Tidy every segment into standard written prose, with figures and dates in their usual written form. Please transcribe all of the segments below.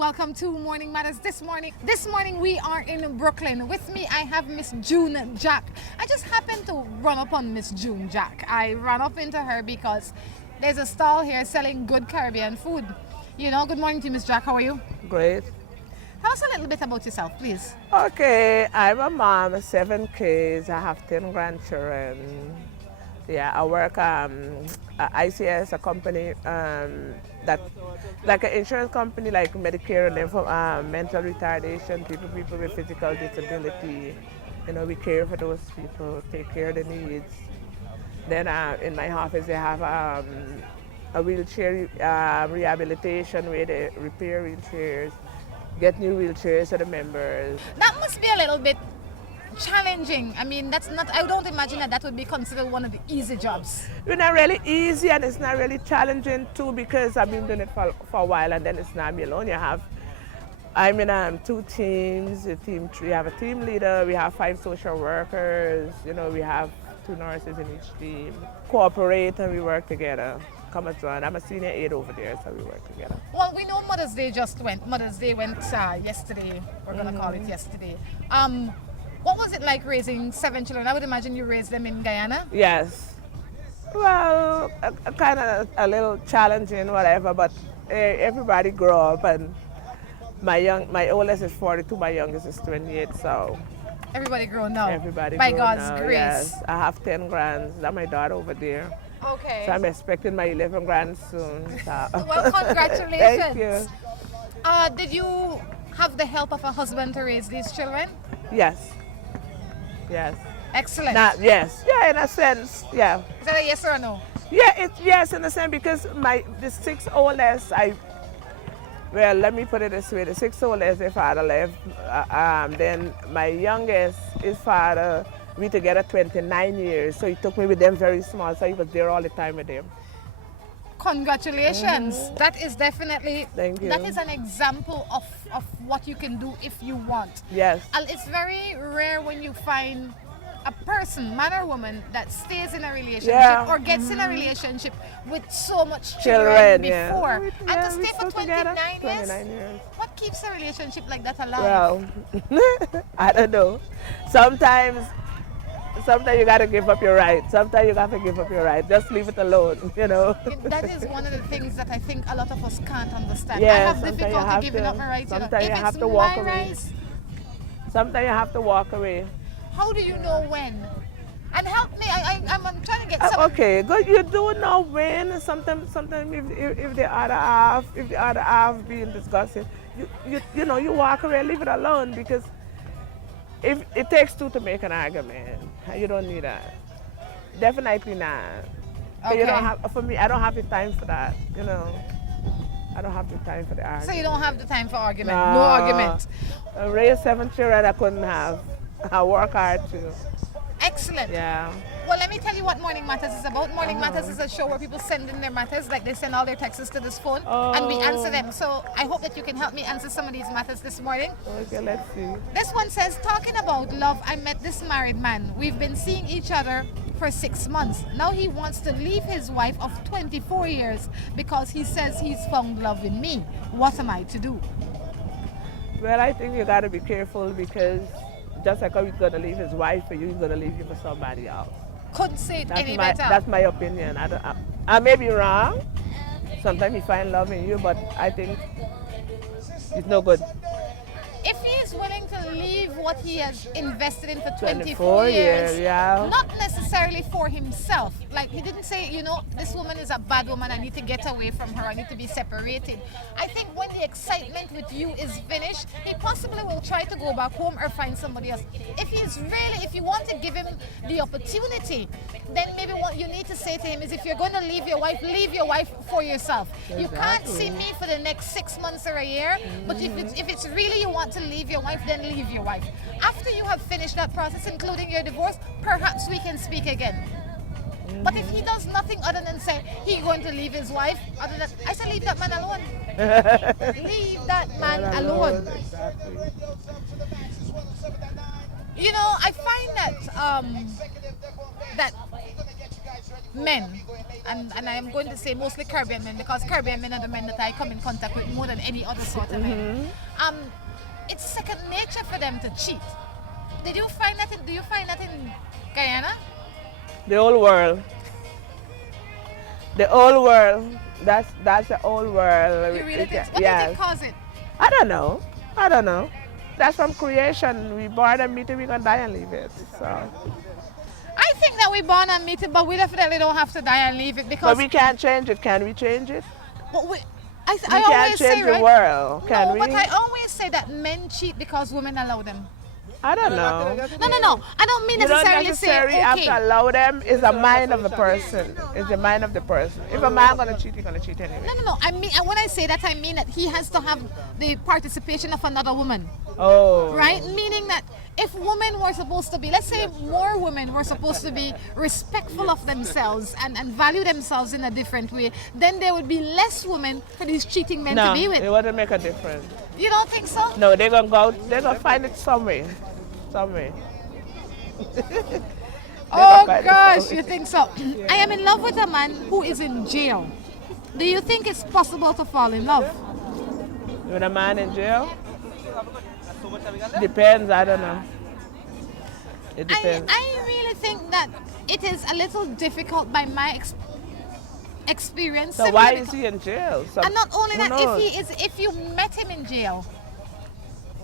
welcome to Morning Matters. This morning we are in Brooklyn. With me I have Miss June Jack. I just happened to run up on Miss June Jack. I ran up into her because there's a stall here selling good Caribbean food. Good morning to you, Miss Jack. How are you? Great. Tell us a little bit about yourself, please. Okay, I'm a mom of 7 kids. I have 10 grandchildren. Yeah, I work at ICS, a company that, like an insurance company, like Medicare and then for mental retardation, people with physical disability. We care for those people, take care of the needs. Then in my office, they have a wheelchair rehabilitation where they repair wheelchairs, get new wheelchairs for the members. That must be a little bit challenging. I don't imagine that would be considered one of the easy jobs. It's not really easy and it's not really challenging too because I've been doing it for a while, and then it's not me alone. I'm in 2 teams. We have a team leader, we have 5 social workers, we have 2 nurses in each team. Cooperate and we work together. Come as one. I'm a senior aide over there, so we work together. Well, we know Mother's Day just went. Mother's Day went yesterday. We're going to call it yesterday. What was it like raising 7 children? I would imagine you raised them in Guyana? Yes. Well, kind of a little challenging, whatever, but everybody grow up, and my oldest is 42, my youngest is 28, so. Everybody grown now. Everybody by grown God's now, grace. Yes. I have 10 grands. That's my daughter over there. Okay. So I'm expecting my 11 grands soon. So. Well, congratulations. Thank you. Did you have the help of a husband to raise these children? Yes. Yes. Excellent. Yes. Yeah, in a sense, yeah. Is that a yes or a no? Yeah, it's yes in a sense because the 6 oldest, let me put it this way, the 6 oldest, their father left. Then my youngest, his father, we together 29 years, so he took me with them very small, so he was there all the time with them. Congratulations. That is definitely, Thank you. That is an example of what you can do if you want. Yes. And it's very rare when you find a person, man or woman, that stays in a relationship or gets in a relationship with so much children before. Yeah. And to stay for 29 years. What keeps a relationship like that alive? Well, I don't know. Sometimes you gotta give up your right. Sometimes you have to give up your right. Just leave it alone, That is one of the things that I think a lot of us can't understand. Yes, I have difficulty giving up my rights. Sometimes you if have it's to walk my away. rights, Sometimes you have to walk away. how do you know when? And help me. I'm trying to get some. Okay, good. You do know when. Sometimes if the other half being discussing, you walk away, leave it alone, because if it takes 2 to make an argument, you don't need that. Definitely not. Okay. You don't have. For me, I don't have the time for that. I don't have the time for the argument. So you don't have the time for argument. No argument. I raised 7 children I couldn't have. I work hard too. Excellent. Yeah. Well, let me tell you what Morning Matters is about. Morning Matters is a show where people send in their matters, like they send all their texts to this phone, and we answer them. So I hope that you can help me answer some of these matters this morning. Okay, let's see. This one says, talking about love, I met this married man. We've been seeing each other for 6 months. Now he wants to leave his wife of 24 years because he says he's found love in me. What am I to do? Well, I think you got to be careful, because just like how he's going to leave his wife for you, he's going to leave you for somebody else. Couldn't say it any better. That's my opinion. I may be wrong. Sometimes you find love in you, but I think it's no good. If he is willing to leave what he has invested in for 24 24 years, yeah. not necessarily for himself, like he didn't say, this woman is a bad woman, I need to get away from her, I need to be separated. I think when the excitement with you is finished, he possibly will try to go back home or find somebody else. If you want to give him the opportunity, then maybe what you need to say to him is, if you're going to leave your wife for yourself. Exactly. You can't see me for the next 6 months or a year, but if it's really you want to leave your wife, then leave your wife. After you have finished that process, including your divorce, perhaps we can speak again. But if he does nothing other than say he's going to leave his wife, I say leave that man alone. Leave that man alone. Exactly. I find that men, and I am going to say mostly Caribbean men, because Caribbean men are the men that I come in contact with more than any other sort of men. It's second nature for them to cheat. Do you find that in Guyana? The whole world. The whole world. That's the whole world. You really think? What do you think cause it? I don't know. That's from creation. We born and meet it, we gonna die and leave it. So. I think that we born and meet it, but we definitely don't have to die and leave it, because. But we can't change it. Can we change it? But We I can't always change say, the right? world, can No, we? but I always say that men cheat because women allow them. I don't know. No. I don't mean You don't necessarily say, necessarily have okay. to allow them. It's the mind of the person. It's the mind of the person. If a man gonna cheat, he's gonna cheat anyway. No. I mean, when I say that, I mean that he has to have the participation of another woman, Oh. right? Meaning that if women were supposed to be, let's say more women were supposed to be respectful of themselves and value themselves in a different way, then there would be less women for these cheating men No, to be with. it wouldn't make a difference. You don't think so? No, they're gonna go. They're gonna find it somewhere. Somewhere. Oh gosh, you think so? I am in love with a man who is in jail. Do you think it's possible to fall in love? With a man in jail? Depends, I don't know. It depends. I really think that it is a little difficult by my experience. So simply why because- is he in jail? And not only Who that, knows? if you met him in jail,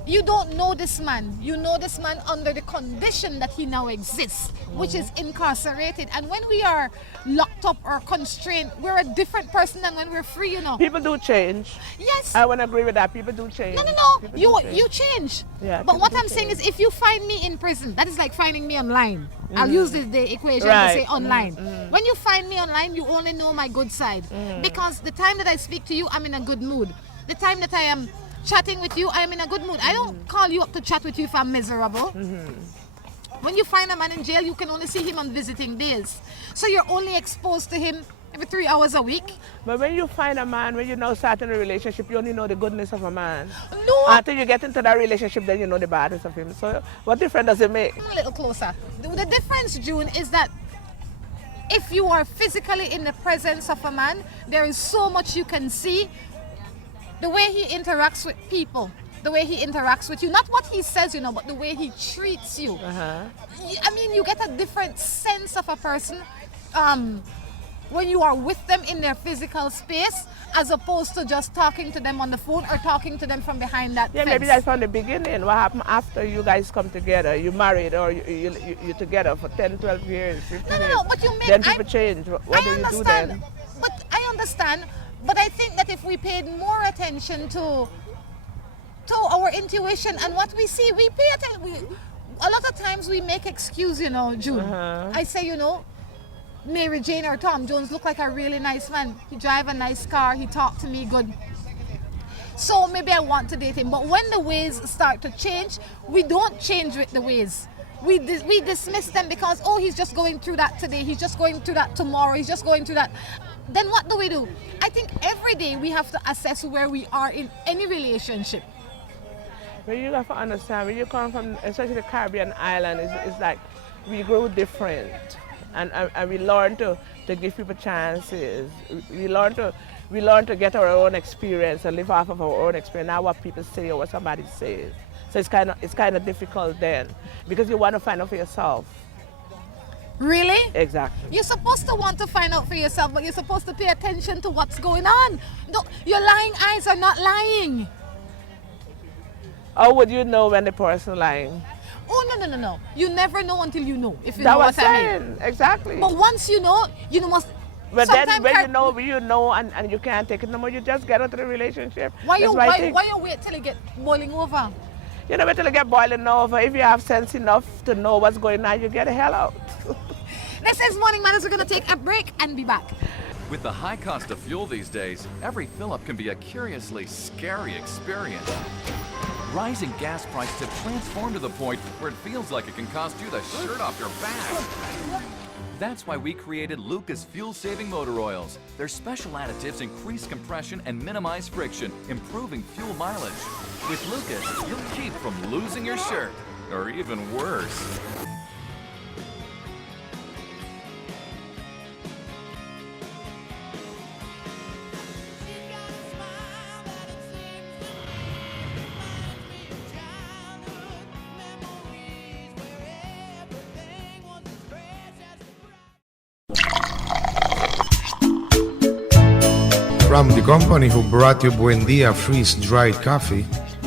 you don't know this man. You know this man under the condition that he now exists, which is incarcerated. And when we are locked up or constrained, we're a different person than when we're free, you know. People do change. Yes. I want to agree with that. People do change. No. People do You change. you change. Yeah, But people what do I'm saying change. is, if you find me in prison, that is like finding me online. I'll use the equation Right. to say online. When you find me online, you only know my good side. Because the time that I speak to you, I'm in a good mood. The time that I am chatting with you, I am in a good mood. I don't call you up to chat with you if I'm miserable. When you find a man in jail, you can only see him on visiting days. So you're only exposed to him every 3 hours a week. But when you find a man, when you know start in a relationship, you only know the goodness of a man. No, Until you get into that relationship, then you know the badness of him. So what difference does it make? a little closer. The difference, June, is that if you are physically in the presence of a man, there is so much you can see. The way he interacts with people, the way he interacts with you, not what he says, you know, but the way he treats you. I mean, you get a different sense of a person when you are with them in their physical space, as opposed to just talking to them on the phone or talking to them from behind that Yeah, fence. maybe that's from the beginning. What happened after you guys come together? You married or you together for 10, 12 years, 15 years. No, but you make... Then people change. What do you do then? But I understand. But I think that if we paid more attention to our intuition and what we see, we pay attention. A lot of times we make excuse, you know, June. I say, you know, Mary Jane or Tom Jones look like a really nice man. He drive a nice car. He talk to me good. So maybe I want to date him. But when the ways start to change, we don't change with the ways. We dismiss them because, oh, he's just going through that today. He's just going through that tomorrow. He's just going through that. Then what do we do? I think every day we have to assess where we are in any relationship. But you have to understand, when you come from, especially the Caribbean island, it's like we grow different. And we learn to give people chances. We learn to get our own experience and live off of our own experience, not what people say or what somebody says. So it's kind of difficult then, because you want to find out for yourself. Really? Exactly. You're supposed to want to find out for yourself, but you're supposed to pay attention to what's going on. Your lying eyes are not lying. How would you know when the person lying? Oh, no. You never know until you know, if you That know was what I mean. saying, exactly. But once you know, you must... But then sometimes when you know and you can't take it no more, you just get into the relationship. Why That's you wait till you get boiling over? You know, wait till you get boiling over. If you have sense enough to know what's going on, you get the hell out. This is Morning Matters. We're going to take a break and be back. With the high cost of fuel these days, every fill-up can be a curiously scary experience. Rising gas prices have transformed to the point where it feels like it can cost you the shirt off your back. That's why we created Lucas fuel-saving motor oils. Their special additives increase compression and minimize friction, improving fuel mileage. With Lucas, you'll keep from losing your shirt, or even worse. From the company who brought you Buendia freeze-dried coffee,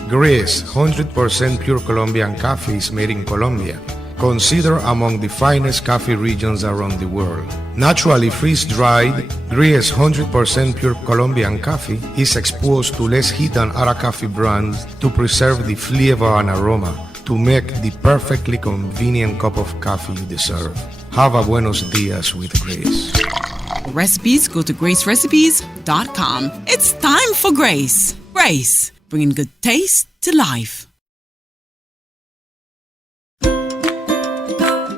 Gris 100% pure Colombian coffee is made in Colombia, considered among the finest coffee regions around the world. Naturally freeze-dried, Gris 100% pure Colombian coffee is exposed to less heat than other coffee brands to preserve the flavor and aroma to make the perfectly convenient cup of coffee you deserve. Have a buenos dias with Grace. Recipes, go to gracerecipes.com. It's time for Grace. Grace, bringing good taste to life.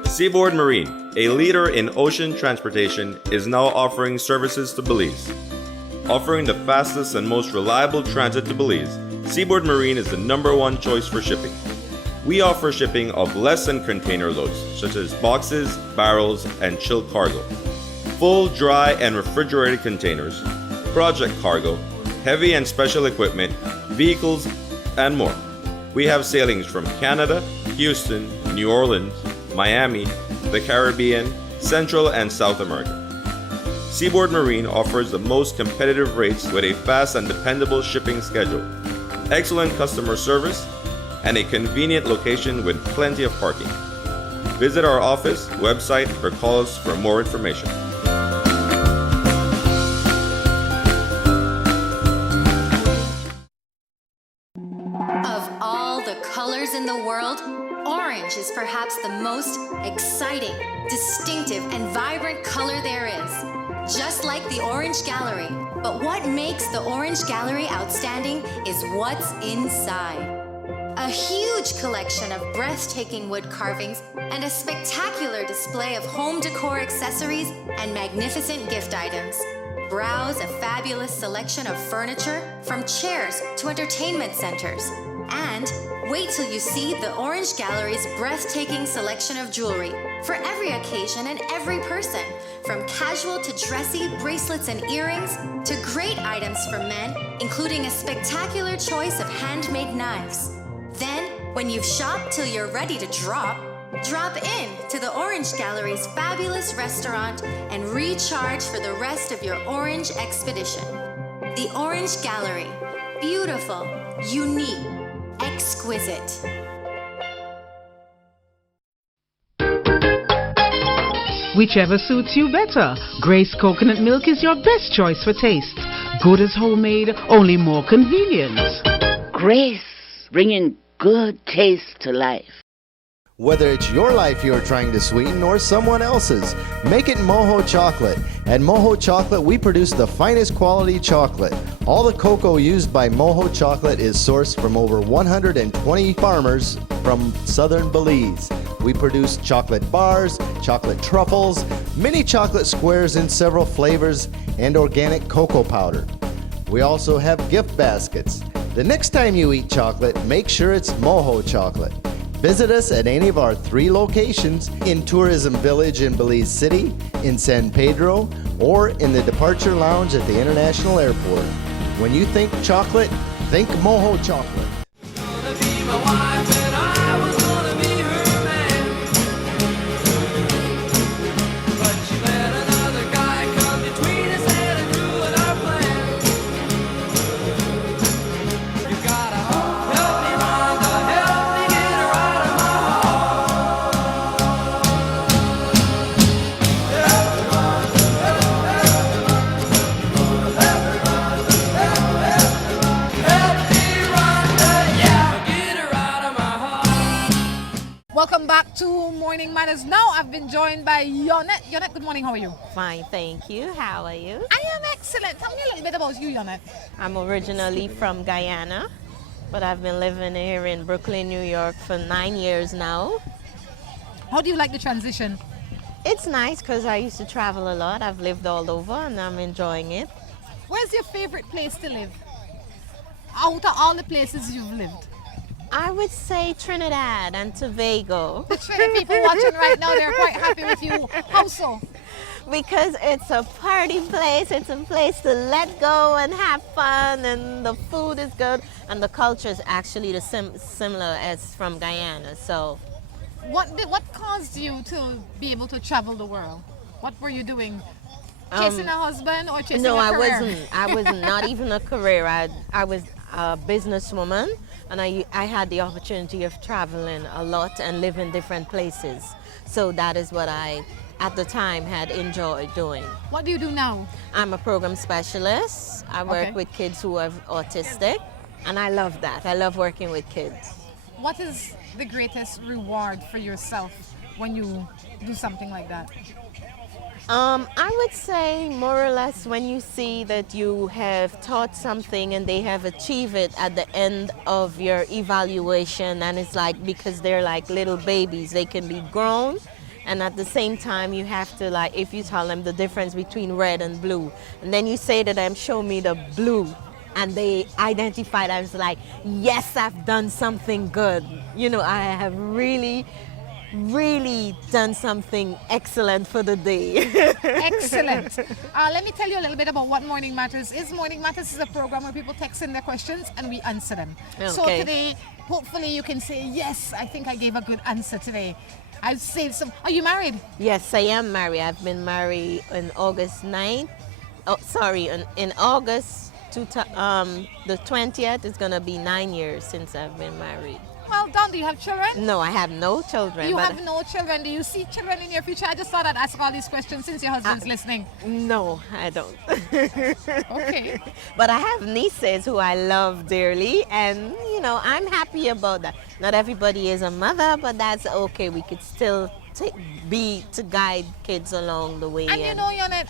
Seaboard Marine, a leader in ocean transportation, is now offering services to Belize. Offering the fastest and most reliable transit to Belize, Seaboard Marine is the #1 choice for shipping. We offer shipping of less than container loads, such as boxes, barrels, and chilled cargo. Full, dry, and refrigerated containers, project cargo, heavy and special equipment, vehicles, and more. We have sailings from Canada, Houston, New Orleans, Miami, the Caribbean, Central and South America. Seaboard Marine offers the most competitive rates with a fast and dependable shipping schedule, excellent customer service, and a convenient location with plenty of parking. Visit our office, website, or call us for more information. Of all the colors in the world, orange is perhaps the most exciting, distinctive, and vibrant color there is. Just like the Orange Gallery. But what makes the Orange Gallery outstanding is what's inside. A huge collection of breathtaking wood carvings and a spectacular display of home decor accessories and magnificent gift items. Browse a fabulous selection of furniture, from chairs to entertainment centers. And wait till you see the Orange Gallery's breathtaking selection of jewelry for every occasion and every person, from casual to dressy bracelets and earrings to great items for men, including a spectacular choice of handmade knives. Then, when you've shopped till you're ready to drop in to the Orange Gallery's fabulous restaurant and recharge for the rest of your orange expedition. The Orange Gallery. Beautiful, unique, exquisite. Whichever suits you better. Grace Coconut Milk is your best choice for taste. Good as homemade, only more convenient. Grace, bringing good taste to life. Whether it's your life you're trying to sweeten or someone else's, make it Moho Chocolate. At Moho Chocolate, we produce the finest quality chocolate. All the cocoa used by Moho Chocolate is sourced from over 120 farmers from southern Belize. We produce chocolate bars, chocolate truffles, mini chocolate squares in several flavors, and organic cocoa powder. We also have gift baskets. The next time you eat chocolate, make sure it's Moho Chocolate. Visit us at any of our 3 locations in Tourism Village in Belize City, in San Pedro, or in the Departure Lounge at the International Airport. When you think chocolate, think Moho Chocolate. Welcome back to Morning Matters. Now I've been joined by Yonette. Yonette, good morning. How are you? Fine, thank you. How are you? I am excellent. Tell me a little bit about you, Yonette. I'm originally from Guyana, but I've been living here in Brooklyn, New York for 9 years now. How do you like the transition? It's nice because I used to travel a lot. I've lived all over and I'm enjoying it. Where's your favorite place to live? Out of all the places you've lived? I would say Trinidad and Tobago. The Trinidad people watching right now, they're quite happy with you. How so? Because it's a party place, it's a place to let go and have fun, and the food is good, and the culture is actually similar as from Guyana. So, what caused you to be able to travel the world? What were you doing Chasing a husband or chasing No, a I career? wasn't. I was not even a career. I was a businesswoman, and I had the opportunity of traveling a lot and live in different places. So that is what I, at the time, had enjoyed doing. What do you do now? I'm a program specialist. I work Okay. with kids who are autistic, and I love that. I love working with kids. What is the greatest reward for yourself when you do something like that? I would say more or less when you see that you have taught something and they have achieved it at the end of your evaluation, and it's like, because they're like little babies, they can be grown, and at the same time you have to, like, if you tell them the difference between red and blue, and then you say to them, show me the blue, and they identify that, it's like, yes, I've done something good. You know, I have really done something excellent for the day. Excellent. Let me tell you a little bit about what Morning Matters is. Morning Matters is a program where people text in their questions and we answer them. So Okay. today, hopefully you can say, yes, I think I gave a good answer today. I've saved some. Are you married? Yes, I am married. I've been married on August 9th. Oh, sorry, in August, the 20th, it's going to be 9 years since I've been married. Well done. Do you have children? No, I have no children. You but have no children. Do you see children in your future? I just thought I'd ask all these questions since your husband's listening. No, I don't. Okay. But I have nieces who I love dearly, and you know, I'm happy about that. Not everybody is a mother, but that's okay. We could still be to guide kids along the way. And you know, Yonette,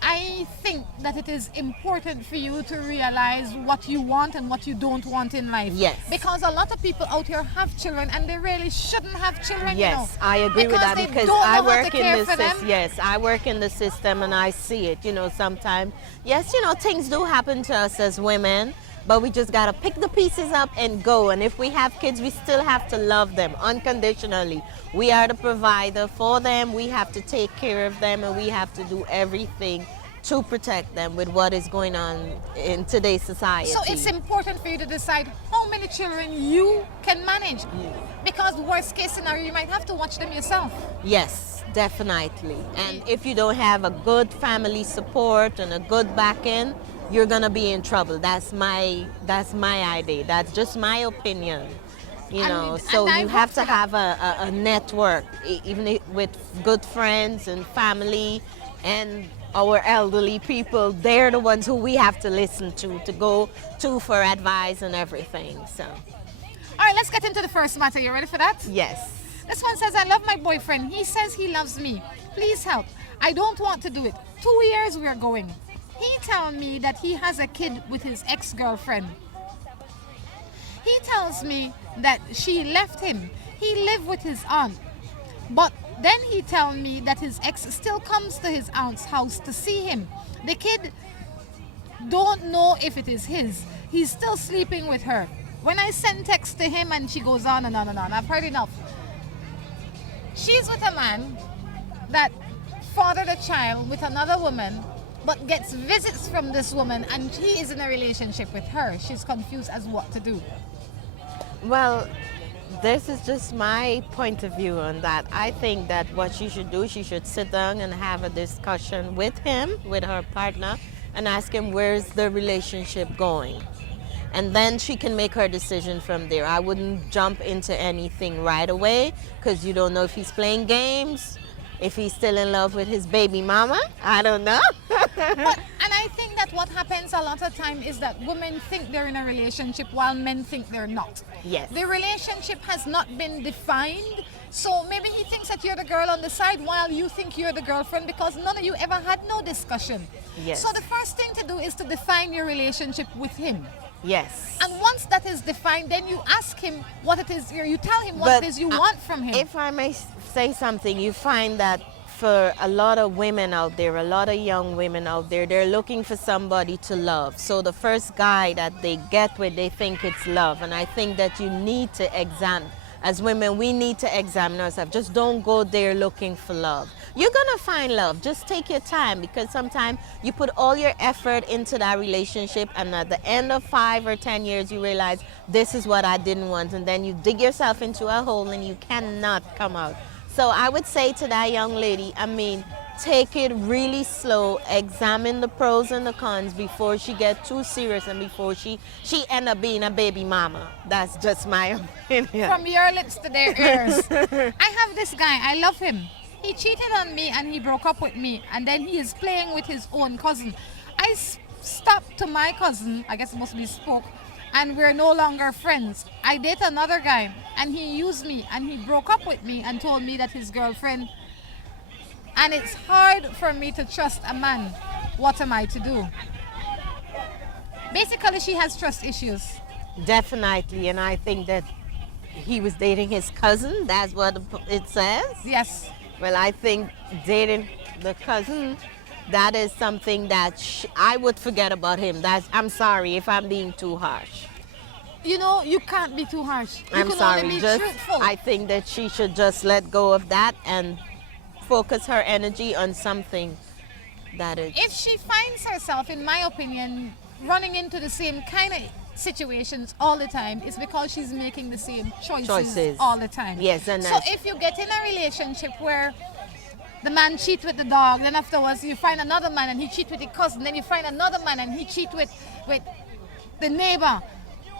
I think that it is important for you to realize what you want and what you don't want in life. Yes. Because a lot of people out here have children and they really shouldn't have children. Yes, you know, I agree with that they because don't know I how to work in care the for them. system. Yes, I work in the system and I see it. You know, sometimes, yes, you know, things do happen to us as women, but we just gotta pick the pieces up and go. And if we have kids, we still have to love them unconditionally. We are the provider for them. We have to take care of them, and we have to do everything to protect them with what is going on in today's society. So it's important for you to decide how many children you can manage. Because worst case scenario, you might have to watch them yourself. Yes, definitely. And if you don't have a good family support and a good back end, you're gonna be in trouble. That's my idea. That's just my opinion. You know, so you have to have a network, even with good friends and family and our elderly people. They're the ones who we have to listen to go to for advice and everything. So, All right, let's get into the first matter. You ready for that? yes. This one says, I love my boyfriend. He says he loves me. Please help. I don't want to do it. 2 years we're going. He tells me that he has a kid with his ex-girlfriend. He tells me that she left him. He lived with his aunt. But then he tells me that his ex still comes to his aunt's house to see him. The kid don't know if it is his. He's still sleeping with her. When I send text to him and she goes on and on and on, I've heard enough. She's with a man that fathered a child with another woman, but gets visits from this woman, and he is in a relationship with her. She's confused as what to do. Well, this is just my point of view on that. I think that what she should do, she should sit down and have a discussion with him, with her partner, and ask him where's the relationship going. And then she can make her decision from there. I wouldn't jump into anything right away because you don't know if he's playing games, if he's still in love with his baby mama. I don't know. And I think that what happens a lot of time is that women think they're in a relationship while men think they're not. Yes. The relationship has not been defined, so maybe he thinks that you're the girl on the side while you think you're the girlfriend because none of you ever had no discussion. Yes. So the first thing to do is to define your relationship with him. Yes. And once that is defined, then you ask him what it is, you tell him what it is you want from him. If I may say something, you find that for a lot of women out there, a lot of young women out there, they're looking for somebody to love. So the first guy that they get with, they think it's love. And I think that you need to examine, as women, we need to examine ourselves. Just don't go there looking for love. You're gonna find love. Just take your time, because sometimes you put all your effort into that relationship and at the end of 5 or 10 years you realize this is what I didn't want, and then you dig yourself into a hole and you cannot come out. So I would say to that young lady, I mean, take it really slow, examine the pros and the cons before she get too serious and before she end up being a baby mama. That's just my opinion. From your lips to their ears. I have this guy, I love him. He cheated on me and he broke up with me, and then he is playing with his own cousin. I stopped to my cousin, I guess it must be spoke, and we're no longer friends. I date another guy and he used me and he broke up with me and told me that his girlfriend. And it's hard for me to trust a man. What am I to do? Basically, she has trust issues. Definitely, and I think that he was dating his cousin. That's what it says. Yes. Well, I think dating the cousin, that is something that I would forget about him. I'm sorry if I'm being too harsh. You know, you can't be too harsh. You I'm can sorry. only be truthful. I think that she should just let go of that and focus her energy on something that is. If she finds herself, in my opinion, running into the same kind of situations all the time, it's because she's making the same choices all the time. Yes, and so if you get in a relationship where the man cheats with the dog, then afterwards you find another man and he cheats with the cousin, then you find another man and he cheats with the neighbor.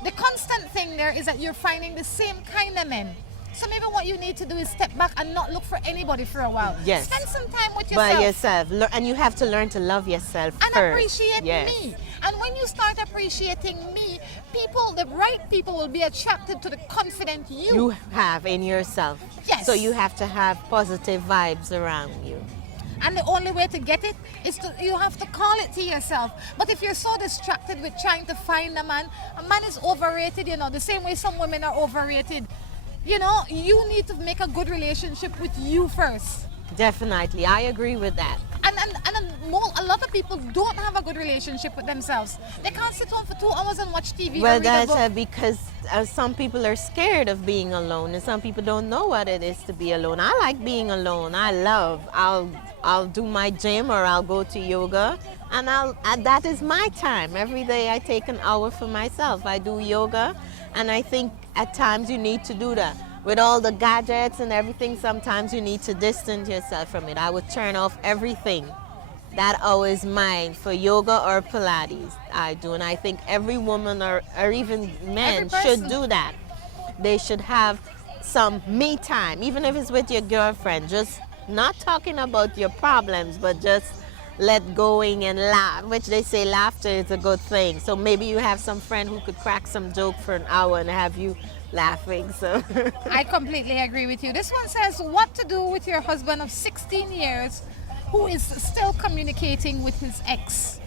The constant thing there is that you're finding the same kind of men. So maybe what you need to do is step back and not look for anybody for a while. Yes. Spend some time with yourself. By yourself. And you have to learn to love yourself and first. Appreciate me. And when you start appreciating me, the right people will be attracted to the confident you have in yourself. Yes. So you have to have positive vibes around you. And the only way to get it is you have to call it to yourself. But if you're so distracted with trying to find a man is overrated, the same way some women are overrated. You need to make a good relationship with you first. Definitely, I agree with that. And a lot of people don't have a good relationship with themselves. They can't sit home for 2 hours and watch TV. Well, or read a book. that's because some people are scared of being alone, and some people don't know what it is to be alone. I like being alone. I'll do my gym or I'll go to yoga, and that is my time. Every day I take an hour for myself. I do yoga, and I think at times you need to do that. With all the gadgets and everything, sometimes you need to distance yourself from it. I would turn off everything. That hour is mine for yoga or Pilates. I do, and I think every woman or even men should do that. They should have some me time, even if it's with your girlfriend. Just not talking about your problems, but just let going and laugh, which they say laughter is a good thing. So maybe you have some friend who could crack some joke for an hour and have you laughing. So I completely agree with you. This one says, what to do with your husband of 16 years who is still communicating with his ex?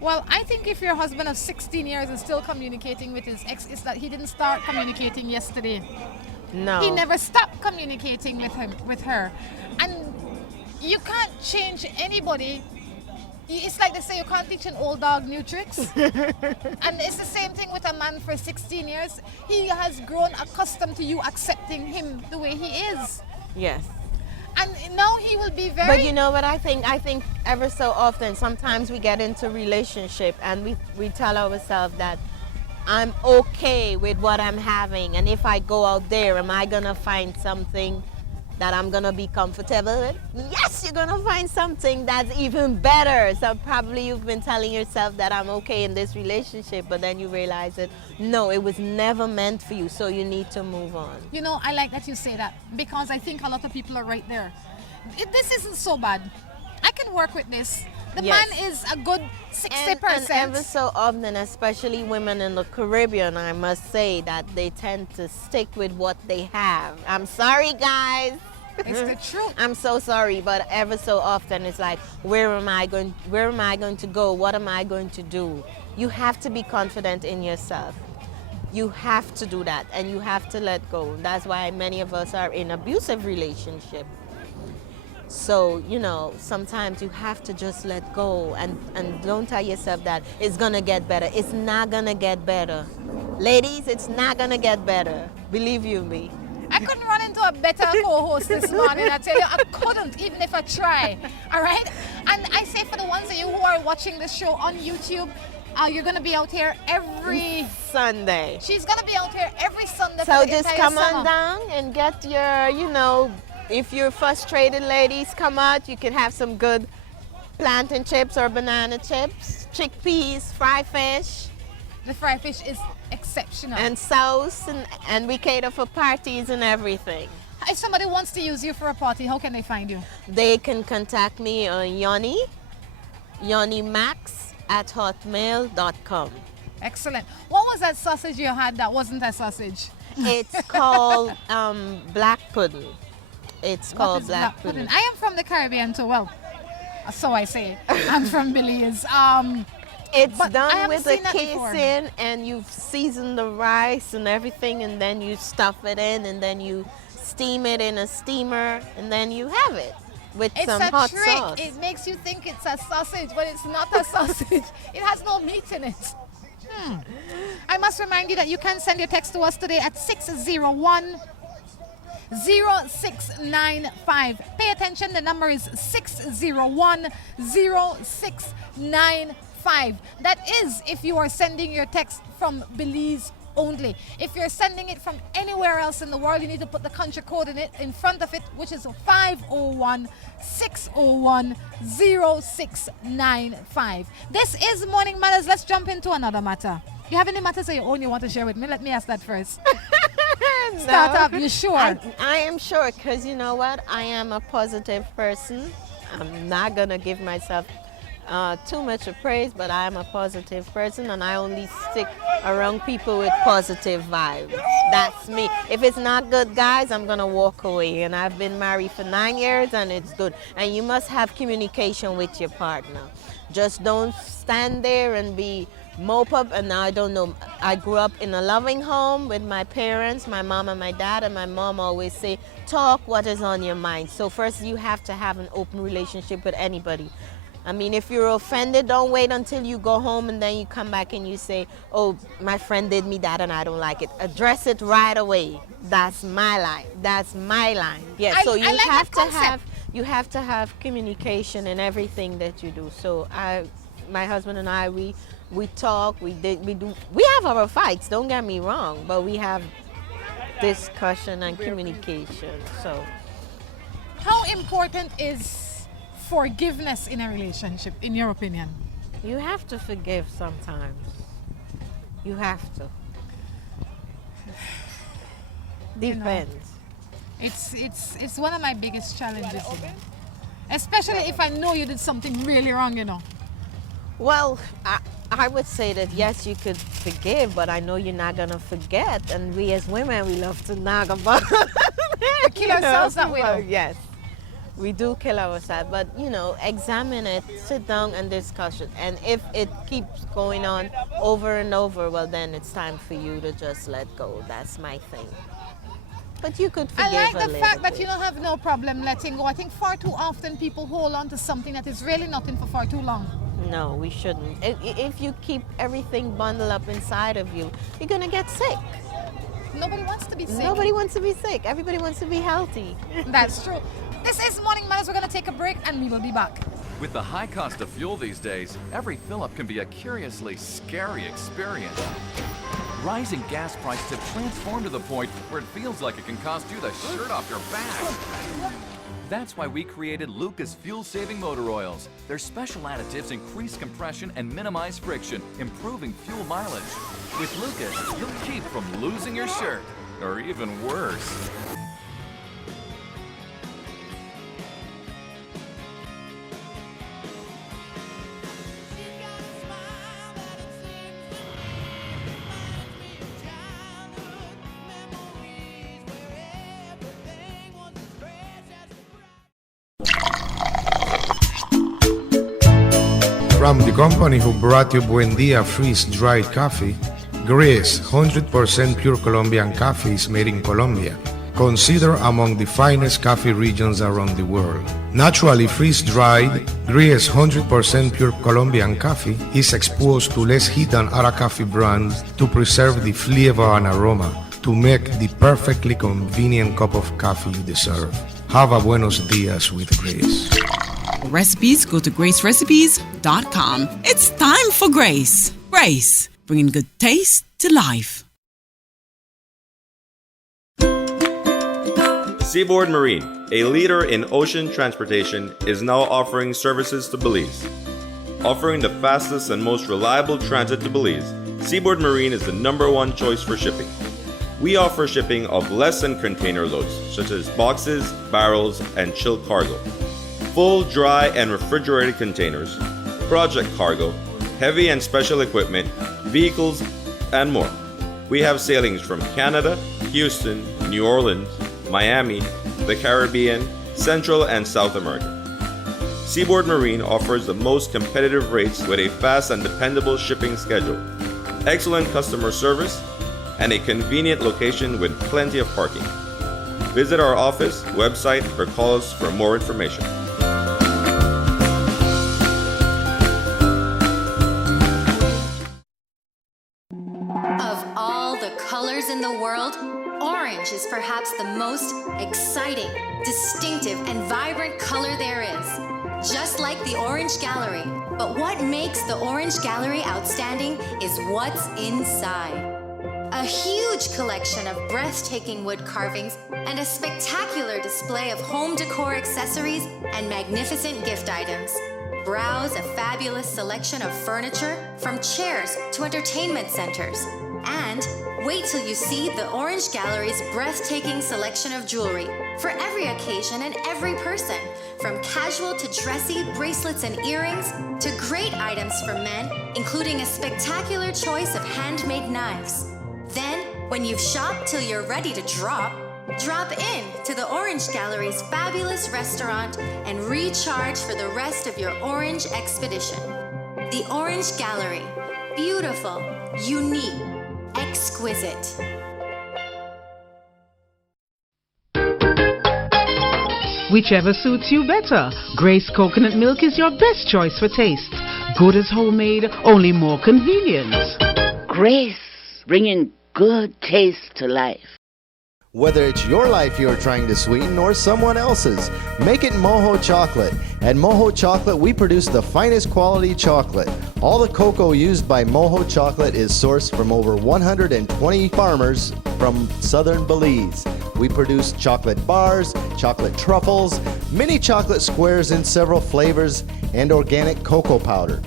Well, I think if your husband of 16 years is still communicating with his ex, it's that he didn't start communicating yesterday. No. He never stopped communicating with her. And you can't change anybody. It's like they say, you can't teach an old dog new tricks. And it's the same thing with a man for 16 years. He has grown accustomed to you accepting him the way he is. Yes. And now he will be very... But you know what I think? I think ever so often, sometimes we get into relationship and we tell ourselves that I'm okay with what I'm having, and if I go out there, am I gonna find something that I'm gonna be comfortable with? Yes, you're gonna find something that's even better. So probably you've been telling yourself that I'm okay in this relationship, but then you realize that no, it was never meant for you, so you need to move on. You know, I like that you say that, because I think a lot of people are right there. This isn't so bad. I can work with this. The man is a good 60%. And ever so often, especially women in the Caribbean, I must say that they tend to stick with what they have. I'm sorry, guys. It's the truth. I'm so sorry, but ever so often it's like, where am I going to go? What am I going to do? You have to be confident in yourself. You have to do that, and you have to let go. That's why many of us are in abusive relationships. So, sometimes you have to just let go and don't tell yourself that it's going to get better. It's not going to get better. Ladies, it's not going to get better. Believe you me. I couldn't run into a better co-host this morning. I tell you, I couldn't, even if I try. All right? And I say for the ones of you who are watching this show on YouTube, You're going to be out here every Sunday. She's going to be out here every Sunday. So for the just entire come summer. on down and get your, if you're frustrated, ladies, come out. You can have some good plantain chips or banana chips, chickpeas, fried fish. The fried fish is exceptional. And sauce, and we cater for parties and everything. If somebody wants to use you for a party, how can they find you? They can contact me on yonimax@hotmail.com. Excellent. What was that sausage you had that wasn't a sausage? It's called black pudding. It's What called is black pudding. I am from the Caribbean too. Well, so I say. I'm from Belize. It's but I done haven't with a seen that before. casing, and you season the rice and everything, and then you stuff it in, and then you steam it in a steamer, and then you have it with It's some a hot trick. sauce. It makes you think it's a sausage, but it's not a sausage. It has no meat in it. I must remind you that you can send your text to us today at 601-0695. Pay attention, the number is 601-0695. That is if you are sending your text from Belize only. If you're sending it from anywhere else in the world, you need to put the country code in front of it, which is 501-601-0695. This is Morning Matters. Let's jump into another matter. You have any matters of your own you want to share with me? Let me ask that first. Start up. You sure? I am sure, because you know what? I am a positive person. I'm not going to give myself too much of praise, but I am a positive person, and I only stick around people with positive vibes. That's me. If it's not good, guys, I'm going to walk away. And I've been married for 9 years, and it's good. And you must have communication with your partner. Just don't stand there and be mope up. And I don't know, I grew up in a loving home with my parents, my mom and my dad, and my mom always say, talk what is on your mind. So first you have to have an open relationship with anybody. I mean, if you're offended, don't wait until you go home and then you come back and you say, oh, my friend did me that and I don't like it. Address it right away. That's my line. That's my line. Yeah, so you have to have communication in everything that you do. So my husband and I, we talk, we have our fights, don't get me wrong, but we have discussion and communication. So how important is forgiveness in a relationship, in your opinion? You have to forgive sometimes. You have to. Depends. It's one of my biggest challenges, especially if I know you did something really wrong, Well, I would say that yes, you could forgive, but I know you're not gonna forget. And we as women, we love to nag about. We kill ourselves that way, though. Yes. We do kill ourselves, but examine it, sit down and discuss it. And if it keeps going on over and over, well, then it's time for you to just let go. That's my thing. But you could forgive I like the fact that bit. you don't have no problem letting go. I think far too often people hold on to something that is really nothing for far too long. No, we shouldn't. If you keep everything bundled up inside of you, you're gonna get sick. Nobody wants to be sick. Nobody wants to be sick. Everybody wants to be healthy. That's true. This is Morning Matters. We're going to take a break and we will be back. With the high cost of fuel these days, every fill-up can be a curiously scary experience. Rising gas prices have transformed to the point where it feels like it can cost you the shirt off your back. That's why we created Lucas fuel-saving motor oils. Their special additives increase compression and minimize friction, improving fuel mileage. With Lucas, you'll keep from losing your shirt, or even worse. From the company who brought you Buen Dia freeze-dried coffee, Gris 100% pure Colombian coffee is made in Colombia, considered among the finest coffee regions around the world. Naturally freeze-dried, Gris 100% pure Colombian coffee is exposed to less heat than other coffee brands to preserve the flavor and aroma to make the perfectly convenient cup of coffee you deserve. Have a buenos dias with Grace. For recipes, go to gracerecipes.com. It's time for Grace. Grace, bringing good taste to life. Seaboard Marine, a leader in ocean transportation, is now offering services to Belize. Offering the fastest and most reliable transit to Belize, Seaboard Marine is the #1 choice for shipping. We offer shipping of less than container loads, such as boxes, barrels, and chilled cargo, full, dry, and refrigerated containers, project cargo, heavy and special equipment, vehicles, and more. We have sailings from Canada, Houston, New Orleans, Miami, the Caribbean, Central and South America. Seaboard Marine offers the most competitive rates with a fast and dependable shipping schedule, excellent customer service, and a convenient location with plenty of parking. Visit our office, website, or call us for more information. Of all the colors in the world, orange is perhaps the most exciting, distinctive, and vibrant color there is. Just like the Orange Gallery. But what makes the Orange Gallery outstanding is what's inside. A huge collection of breathtaking wood carvings and a spectacular display of home decor accessories and magnificent gift items. Browse a fabulous selection of furniture from chairs to entertainment centers. And wait till you see the Orange Gallery's breathtaking selection of jewelry for every occasion and every person, from casual to dressy bracelets and earrings to great items for men, including a spectacular choice of handmade knives. Then, when you've shopped till you're ready to drop in to the Orange Gallery's fabulous restaurant and recharge for the rest of your orange expedition. The Orange Gallery. Beautiful, unique, exquisite. Whichever suits you better. Grace coconut milk is your best choice for taste. Good as homemade, only more convenient. Grace, bringing good taste to life. Whether it's your life you're trying to sweeten or someone else's, make it Moho Chocolate. At Moho Chocolate, we produce the finest quality chocolate. All the cocoa used by Moho Chocolate is sourced from over 120 farmers from southern Belize. We produce chocolate bars, chocolate truffles, mini chocolate squares in several flavors, and organic cocoa powder.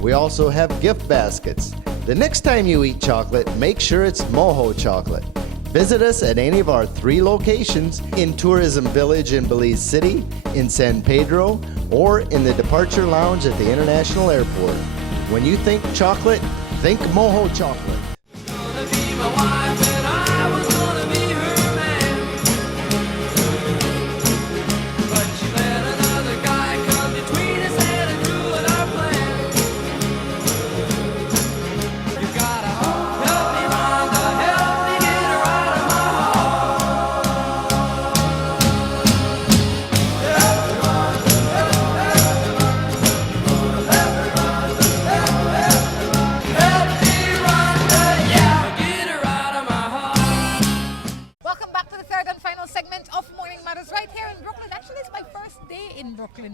We also have gift baskets. The next time you eat chocolate, make sure it's Moho Chocolate. Visit us at any of our 3 locations in Tourism Village in Belize City, in San Pedro, or in the Departure Lounge at the International Airport. When you think chocolate, think Moho Chocolate.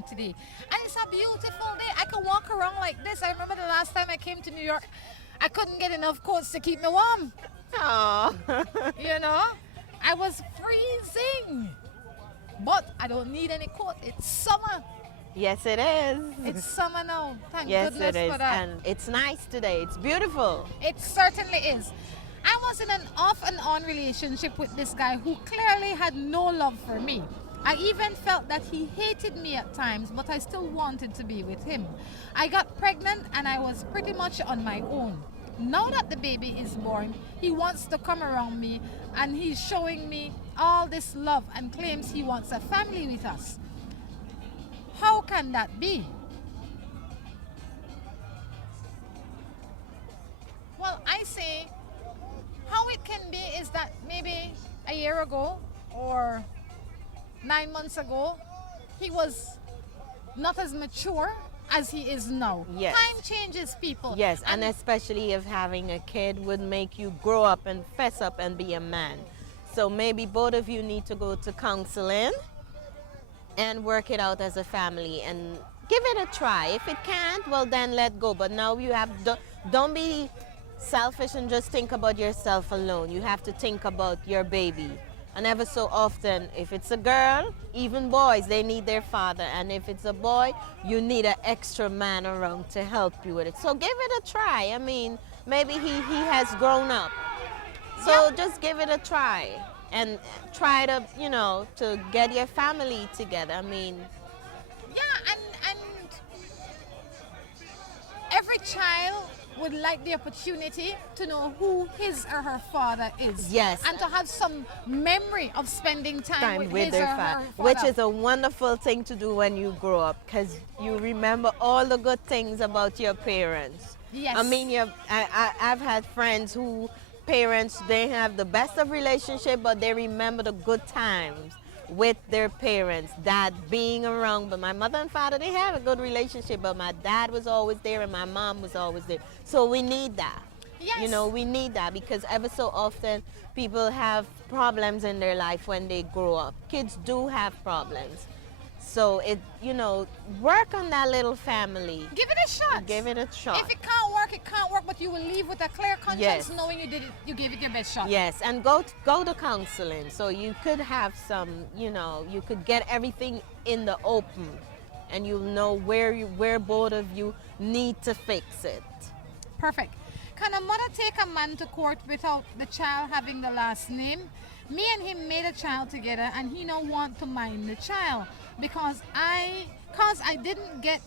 Today, and it's a beautiful day. I can walk around like this. I remember the last time I came to New York, I couldn't get enough coats to keep me warm. Oh. You know, I was freezing, but I don't need any coat. It's summer. Yes, it is. It's summer now. Thank yes, goodness it is. for that. And it's nice today. It's beautiful. It certainly is. I was in an off and on relationship with this guy who clearly had no love for me. I even felt that he hated me at times, but I still wanted to be with him. I got pregnant and I was pretty much on my own. Now that the baby is born, he wants to come around me and he's showing me all this love and claims he wants a family with us. How can that be? Well, I say how it can be is that maybe a year ago or 9 months ago, he was not as mature as he is now. Yes. Time changes people. Yes, and especially if having a kid would make you grow up and fess up and be a man. So maybe both of you need to go to counseling and work it out as a family and give it a try. If it can't, well then let go. But now you have don't be selfish and just think about yourself alone. You have to think about your baby. And ever so often, if it's a girl, even boys, they need their father. And if it's a boy, you need an extra man around to help you with it. So give it a try. I mean, maybe he has grown up. So just give it a try. And try to, you know, to get your family together. I mean... Yeah, and every child would like the opportunity to know who his or her father is. Yes. And to have some memory of spending time with his their or her father, father. which is a wonderful thing to do when you grow up, because you remember all the good things about your parents. Yes. I mean, I've had friends who parents, they have the best of relationship, but they remember the good times with their parents, dad being around. But my mother and father, they have a good relationship, but my dad was always there and my mom was always there. So we need that. Yes. You know, we need that, because ever so often people have problems in their life when they grow up. Kids do have problems. So it, you know, work on that little family. Give it a shot. Give it a shot. If it can't work, it can't work, but you will leave with a clear conscience, Yes. knowing you did it, you gave it your best shot. Yes, and go to counseling, so you could have some, you know, you could get everything in the open, and you'll know where both of you need to fix it. Perfect. Can a mother take a man to court without the child having the last name? Me and him made a child together, and he now want to mind the child because I didn't get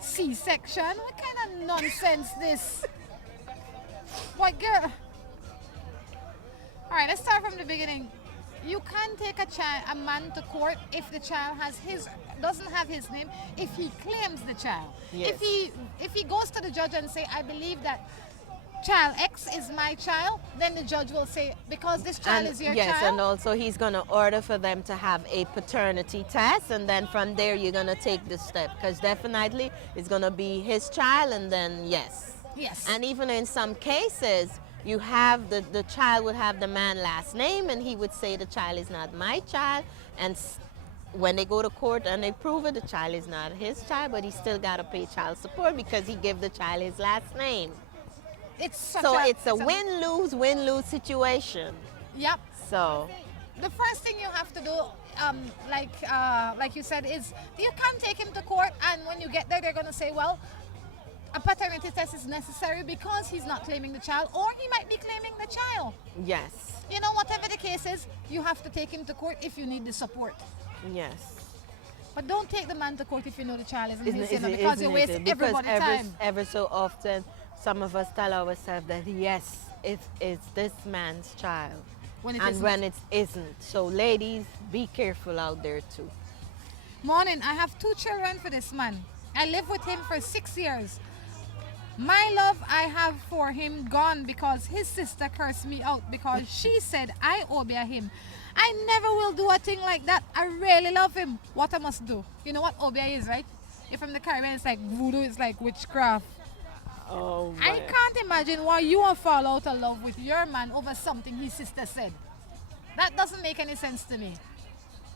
C-section. What kind of nonsense this? What girl? All right, let's start from the beginning. You can take a man to court if the child doesn't have his name, if he claims the child. Yes. If he goes to the judge and say, I believe that child X is my child, then the judge will say, because this child is your yes, child. and also he's going to order for them to have a paternity test, and then from there you're going to take the step, because definitely it's going to be his child, and then yes. Yes. And even in some cases, you have the child would have the man last name, and he would say the child is not my child, and when they go to court and they prove it, the child is not his child, but he still got to pay child support because he gave the child his last name. It's a win-lose situation. Yep. So the first thing you have to do, like you said, is you can take him to court, and when you get there, they're going to say, well, a paternity test is necessary because he's not claiming the child, or he might be claiming the child. yes, You know, whatever the case is, you have to take him to court if you need the support. yes. But don't take the man to court if you know the child isn't his, Isn't because you it? waste Because everybody's time. ever so often, some of us tell ourselves that yes, it's this man's child, When it and isn't. when it isn't. So ladies, be careful out there too. Morning, I have 2 children for this man. I live with him for 6 years. My love I have for him gone because his sister cursed me out because she said I obey him. I never will do a thing like that. I really love him. What I must do? You know what obey is, right? You're from the Caribbean, it's like voodoo, it's like witchcraft. Oh I can't imagine why you will fall out of love with your man over something his sister said. That doesn't make any sense to me.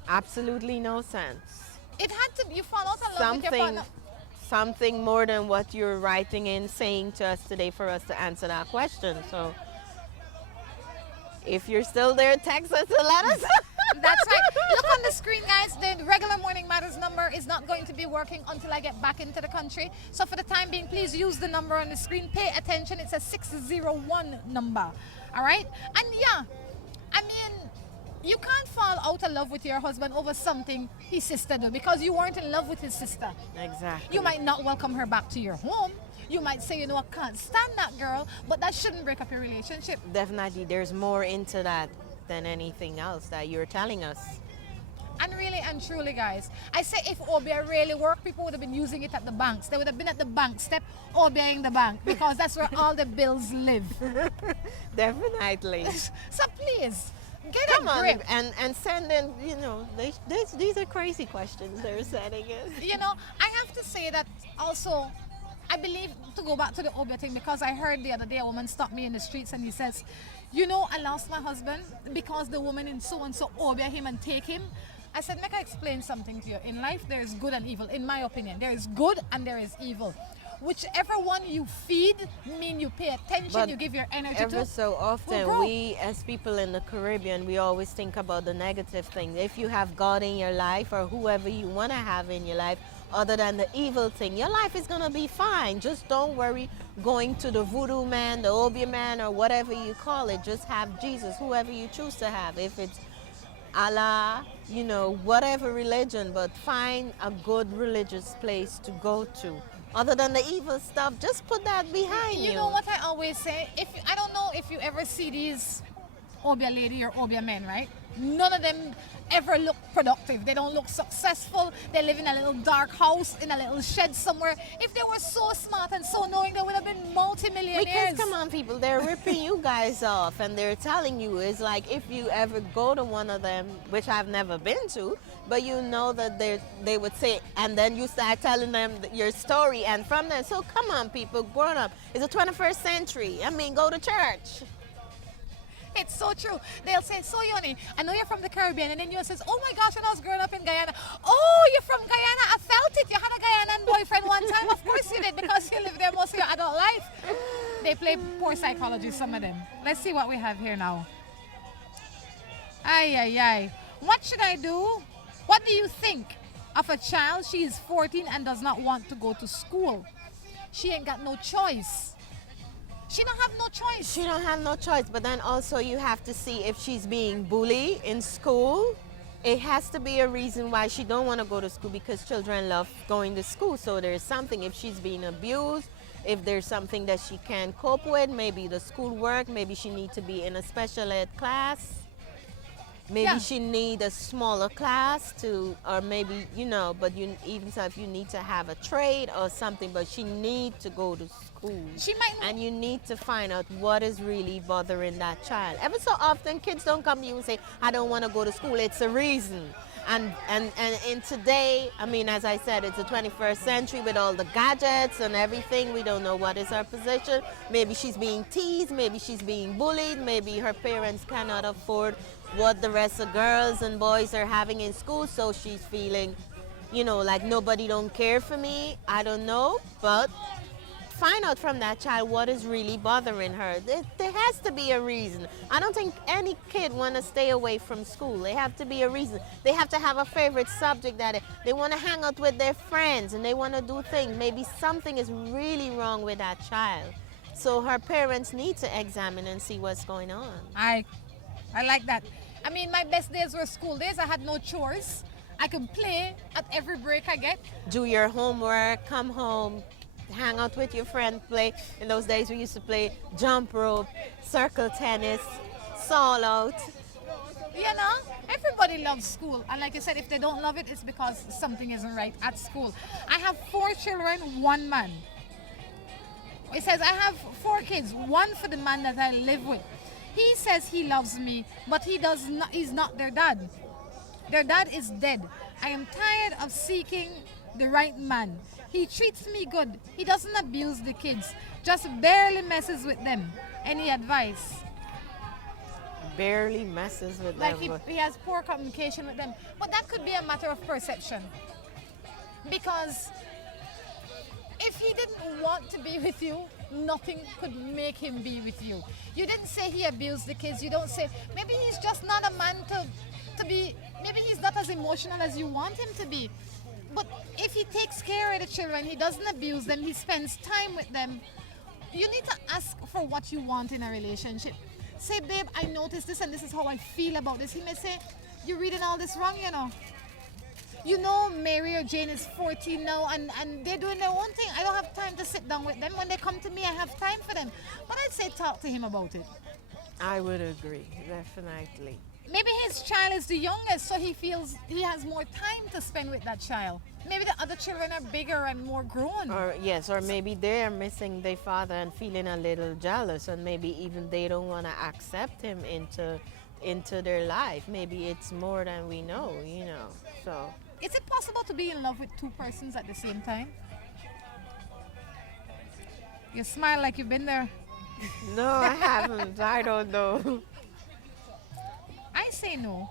Absolutely no sense. It had to, you fall out of love with your partner. Something more than what you're writing in saying to us today for us to answer that question. So if you're still there, text us and let us. That's right. Look on the screen, guys. The regular Morning Matters number is not going to be working until I get back into the country. So for the time being, please use the number on the screen. Pay attention. It's a 601 number. All right? And yeah, I mean, you can't fall out of love with your husband over something his sister did because you weren't in love with his sister. Exactly. You might not welcome her back to your home. You might say, you know, I can't stand that girl, but that shouldn't break up your relationship. Definitely, there's more into that than anything else that you're telling us. And really and truly, guys, I say if OBI really worked, people would have been using it at the banks. They would have been at the bank step OBIing the bank because that's where all the bills live. Definitely. So please, get Come a on grip. and send in, you know, these are crazy questions they're sending in. You know, I have to say that also, I believe, to go back to the OBI thing, because I heard the other day a woman stopped me in the streets and he says, you know, I lost my husband because the woman in so-and-so OBI him and take him. I said, make I explain something to you. In life, there is good and evil, in my opinion. There is good and there is evil. whichever one you feed, mean you pay attention, But you give your energy ever to, so will often, grow. we as people in the Caribbean, we always think about the negative things. If you have God in your life or whoever you want to have in your life, other than the evil thing, your life is going to be fine. Just don't worry going to the voodoo man, the Obeah man, or whatever you call it. Just have Jesus, whoever you choose to have. If it's Allah, you know, whatever religion, but find a good religious place to go to. Other than the evil stuff, just put that behind you. You know what I always say? I don't know if you ever see these Obeah lady or Obeah men, right? None of them ever look productive. They don't look successful. They live in a little dark house, in a little shed somewhere. If they were so smart and so knowing, they would have been multimillionaires. Because come on, people, they're ripping you guys off, and they're telling you, it's like if you ever go to one of them, which I've never been to, but you know that they would say, and then you start telling them your story, and from there, so come on, people, grown up. It's the 21st century. I mean, go to church. It's so true. They'll say, so Yoni, I know you're from the Caribbean. And then you says, oh my gosh, when I was growing up in Guyana. Oh, you're from Guyana. I felt it. You had a Guyanan boyfriend one time. Of course you did, because you lived there most of your adult life. They play poor psychology, some of them. Let's see what we have here now. Ay, ay, ay. What should I do? What do you think of a child? She is 14 and does not want to go to school. She ain't got no choice. She don't have no choice. She don't have no choice, but then also you have to see if she's being bullied in school. It has to be a reason why she don't want to go to school, because children love going to school. So there's something, if she's being abused, if there's something that she can't cope with, maybe the schoolwork, maybe she needs to be in a special ed class. Maybe she need a smaller class to, or maybe, you know, but you even so if you need to have a trade or something, but she need to go to school. She might. And you need to find out what is really bothering that child. Ever so often, kids don't come to you and say, I don't want to go to school. It's a reason. And in today, I mean, as I said, it's the 21st century with all the gadgets and everything. We don't know what is her position. Maybe she's being teased. Maybe she's being bullied. Maybe her parents cannot afford what the rest of girls and boys are having in school. So she's feeling, you know, like nobody don't care for me. I don't know. But find out from that child what is really bothering her. There has to be a reason. I don't think any kid want to stay away from school. There have to be a reason. They have to have a favorite subject that they want to hang out with their friends and they want to do things. Maybe something is really wrong with that child. So her parents need to examine and see what's going on. I like that. I mean, my best days were school days. I had no chores. I could play at every break I get. Do your homework, come home, hang out with your friend, play. In those days we used to play jump rope, circle tennis, saw out. You know, everybody loves school. And like you said, if they don't love it, it's because something isn't right at school. I have 4 children, 1 man. It says I have 4 kids, 1 for the man that I live with. He says he loves me, but he's not their dad. Their dad is dead. I am tired of seeking the right man. He treats me good. He doesn't abuse the kids, just barely messes with them. Any advice? Barely messes with Like them. he has poor communication with them. But that could be a matter of perception. Because if he didn't want to be with you, nothing could make him be with you. You didn't say he abused the kids. You don't say, maybe he's just not a man to be, maybe he's not as emotional as you want him to be. But if he takes care of the children, he doesn't abuse them, he spends time with them, you need to ask for what you want in a relationship. Say, babe, I noticed this and this is how I feel about this. He may say, you're reading all this wrong, you know. You know, Mary or Jane is 14 now and they're doing their own thing. I don't have time to sit down with them. When they come to me, I have time for them. But I'd say talk to him about it. I would agree, definitely. Maybe his child is the youngest, so he feels he has more time to spend with that child. Maybe the other children are bigger and more grown. Or yes, or maybe they're missing their father and feeling a little jealous, and maybe even they don't want to accept him into their life. Maybe it's more than we know, you know. So is it possible to be in love with 2 persons at the same time? You smile like you've been there. no, I haven't. I don't know. I say no.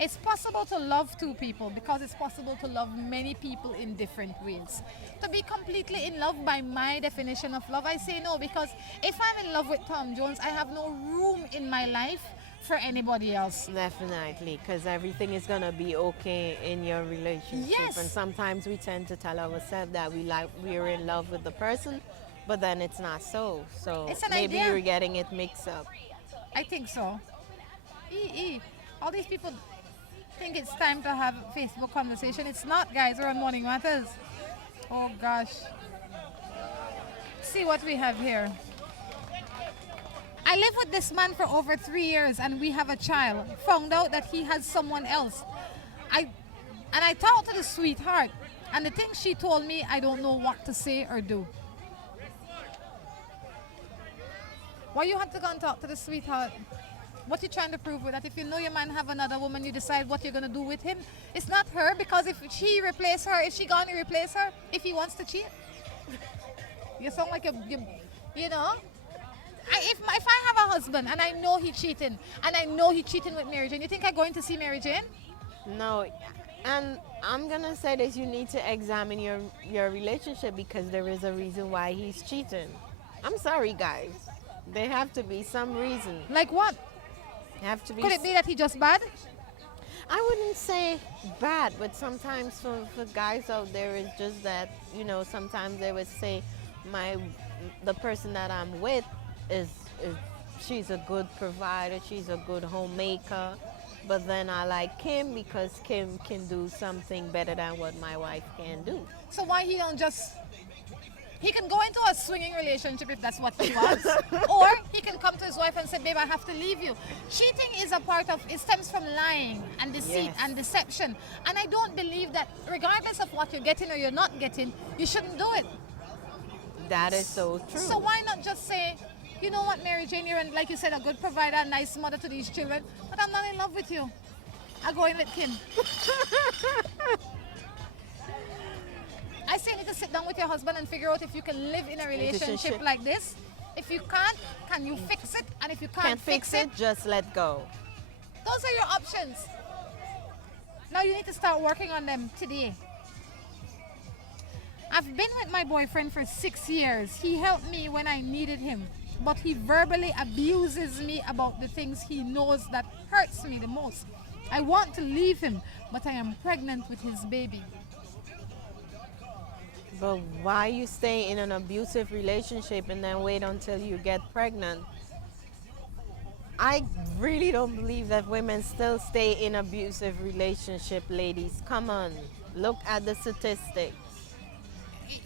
It's possible to love two people because it's possible to love many people in different ways. To be completely in love by my definition of love, I say no, because if I'm in love with Tom Jones, I have no room in my life for anybody else. Definitely, because everything is gonna be okay in your relationship. Yes. And sometimes we tend to tell ourselves that we're in love with the person, but then it's not so. So It's an maybe idea. you're getting it mixed up. I think so. All these people think it's time to have a Facebook conversation. It's not, guys. We're on Morning Matters. Oh gosh. See what we have here. I live with this man for over 3 years and we have a child. Found out that he has someone else. I talked to the sweetheart, and the thing she told me, I don't know what to say or do. Why you have to go and talk to the sweetheart? What you trying to prove with that? If you know your man have another woman, you decide what you're gonna do with him. It's not her, because if she replace her, if she gonna replace her, if he wants to cheat, you sound like you know. If I have a husband and I know he cheating, and I know he cheating with Mary Jane, you think I'm going to see Mary Jane? No, and I'm gonna say this: you need to examine your relationship, because there is a reason why he's cheating. I'm sorry, guys. There have to be some reason. Like what? Have to be. Could it be that he just bad? I wouldn't say bad, but sometimes for guys out there, it's just that, you know, sometimes they would say, the person that I'm with is she's a good provider, she's a good homemaker, but then I like Kim because Kim can do something better than what my wife can do. So why he don't just... He can go into a swinging relationship if that's what he wants. Or he can come to his wife and say, babe, I have to leave you. Cheating is a part of, it stems from lying and deceit and deception. And I don't believe that regardless of what you're getting or you're not getting, you shouldn't do it. That is so true. So why not just say, you know what, Mary Jane, you're, like you said, a good provider, a nice mother to these children, but I'm not in love with you. I'll go in with Kim. I say you need to sit down with your husband and figure out if you can live in a relationship like this. If you can't, can you fix it? And if you can't fix it, just let go. Those are your options. Now you need to start working on them today. I've been with my boyfriend for 6 years. He helped me when I needed him, but he verbally abuses me about the things he knows that hurts me the most. I want to leave him, but I am pregnant with his baby. But why you stay in an abusive relationship and then wait until you get pregnant? I really don't believe that women still stay in abusive relationship, ladies. Come on, look at the statistics.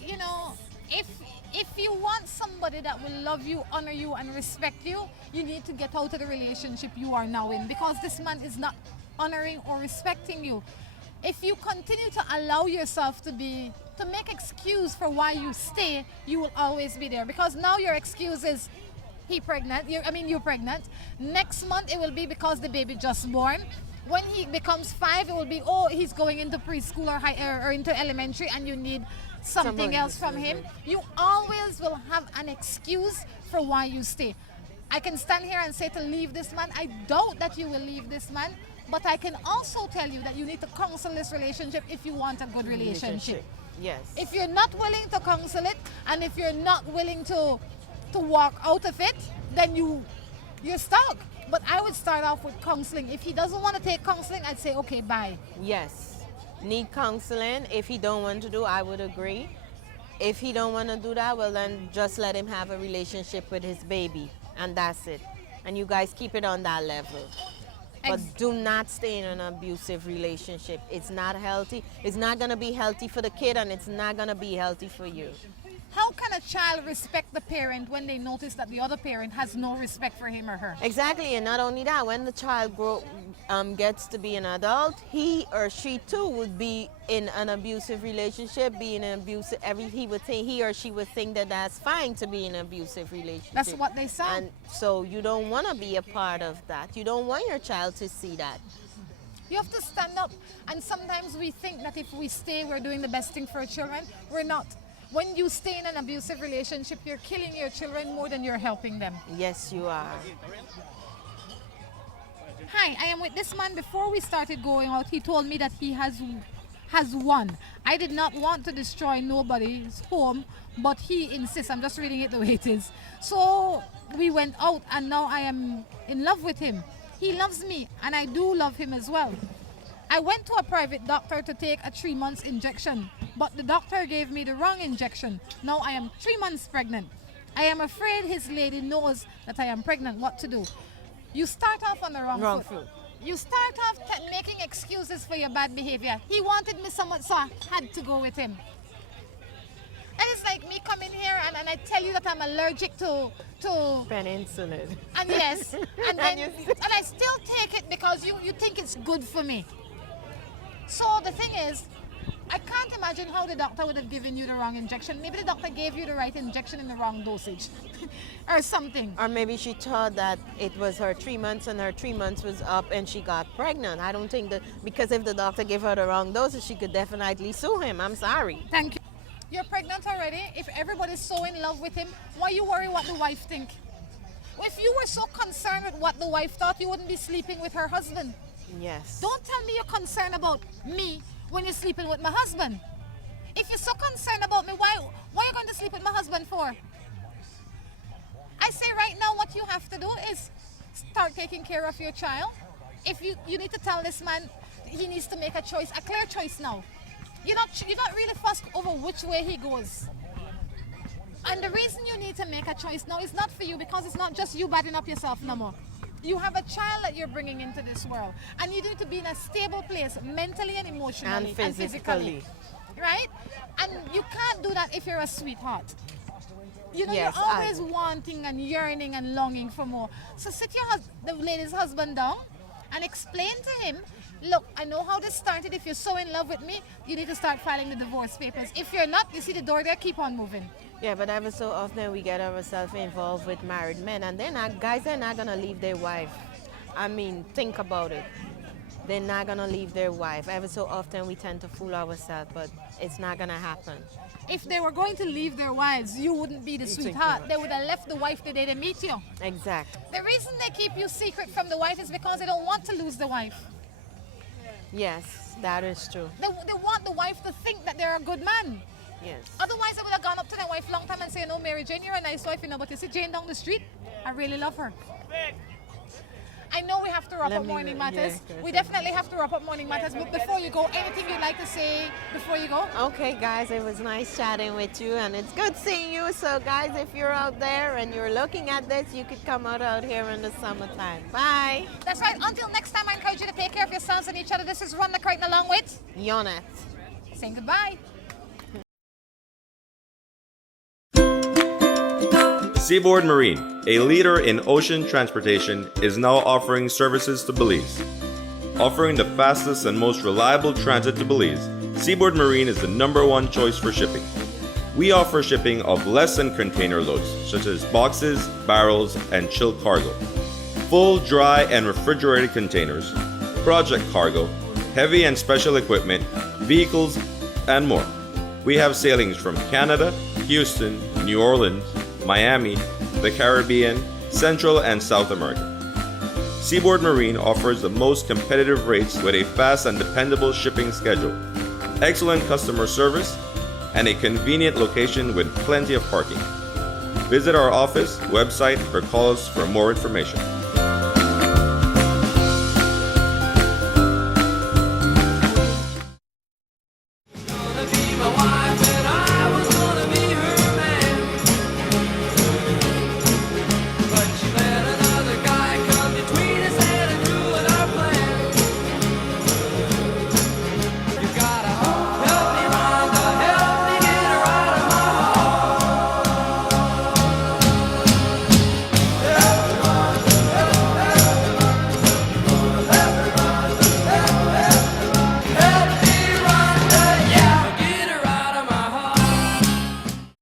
You know, if you want somebody that will love you, honor you, and respect you, you need to get out of the relationship you are now in, because this man is not honoring or respecting you. If you continue to allow yourself to make excuse for why you stay, you will always be there, because now your excuse is you're pregnant. Next month it will be because the baby just born. When he becomes 5, it will be, oh, he's going into preschool or into elementary and you need something else from him. You always will have an excuse for why you stay. I can stand here and say to leave this man. I doubt that you will leave this man, but I can also tell you that you need to counsel this relationship if you want a good relationship. Yes. If you're not willing to counsel it, and if you're not willing to walk out of it, then you're stuck. But I would start off with counseling. If he doesn't want to take counseling, I'd say, okay, bye. Yes. Need counseling. If he don't want to do, I would agree. If he don't want to do that, well, then just let him have a relationship with his baby, and that's it. And you guys keep it on that level. But do not stay in an abusive relationship. It's not healthy. It's not going to be healthy for the kid, and it's not going to be healthy for you. How can a child respect the parent when they notice that the other parent has no respect for him or her? Exactly, and not only that, when the child gets to be an adult, he or she too would be in an abusive relationship, he or she would think that that's fine to be in an abusive relationship. That's what they say. And so you don't want to be a part of that. You don't want your child to see that. You have to stand up, and sometimes we think that if we stay, we're doing the best thing for our children. We're not. When you stay in an abusive relationship, you're killing your children more than you're helping them. Yes, you are. hi, I am with this man. Before we started going out, he told me that he has won. I did not want to destroy nobody's home, but he insists. I'm just reading it the way it is. So we went out, and now I am in love with him. He loves me, and I do love him as well. I went to a private doctor to take a 3-month injection, but the doctor gave me the wrong injection. Now I am 3 months pregnant. I am afraid his lady knows that I am pregnant. What to do? You start off on the wrong foot. You start off making excuses for your bad behavior. He wanted me so much, so I had to go with him. And it's like me coming here and I tell you that I'm allergic to penicillin. And yes, and I still take it because you think it's good for me. So the thing is, I can't imagine how the doctor would have given you the wrong injection. Maybe the doctor gave you the right injection in the wrong dosage or something. Or maybe she thought that it was her 3 months and her 3 months was up and she got pregnant. I don't think that, because if the doctor gave her the wrong dosage, she could definitely sue him. I'm sorry. Thank you. You're pregnant already. If everybody's so in love with him, why you worry what the wife think? If you were so concerned with what the wife thought, you wouldn't be sleeping with her husband. Yes. Don't tell me you're concerned about me when you're sleeping with my husband. If you're so concerned about me, why are you going to sleep with my husband for? I say right now what you have to do is start taking care of your child. If you need to tell this man he needs to make a choice, a clear choice now. You're not really fussed over which way he goes. And the reason you need to make a choice now is not for you, because it's not just you batting up yourself no more. You have a child that you're bringing into this world, and you need to be in a stable place mentally and emotionally and physically. Right? And you can't do that if you're a sweetheart. You know, yes, you're always wanting and yearning and longing for more. So sit the lady's husband down and explain to him, look, I know how this started. If you're so in love with me, you need to start filing the divorce papers. If you're not, you see the door there, keep on moving. Yeah, but ever so often we get ourselves involved with married men, and guys are not going to leave their wife. I mean, think about it. They're not going to leave their wife. Ever so often we tend to fool ourselves, but it's not going to happen. If they were going to leave their wives, you wouldn't be the sweetheart. They would have left the wife the day they meet you. Exactly. The reason they keep you secret from the wife is because they don't want to lose the wife. Yes, that is true. They want the wife to think that they're a good man. Yes. Otherwise, they would have gone up to their wife long time and say, no, Mary Jane, you're a nice wife, you know, but you see Jane down the street, I really love her. I know we have to wrap up Morning Matters. We definitely have to wrap up Morning Matters. But before you go, anything you'd like to say before you go? Okay, guys, it was nice chatting with you, and it's good seeing you. So, guys, if you're out there and you're looking at this, you could come out here in the summertime. Bye. That's right. Until next time, I encourage you to take care of yourselves and each other. This is Rhonda Crichton along with Yonet. Saying goodbye. Seaboard Marine, a leader in ocean transportation, is now offering services to Belize. Offering the fastest and most reliable transit to Belize, Seaboard Marine is the #1 choice for shipping. We offer shipping of less than container loads, such as boxes, barrels, and chilled cargo, full, dry, and refrigerated containers, project cargo, heavy and special equipment, vehicles, and more. We have sailings from Canada, Houston, New Orleans, Miami, the Caribbean, Central and South America. Seaboard Marine offers the most competitive rates with a fast and dependable shipping schedule, excellent customer service, and a convenient location with plenty of parking. Visit our office, website, or call us for more information.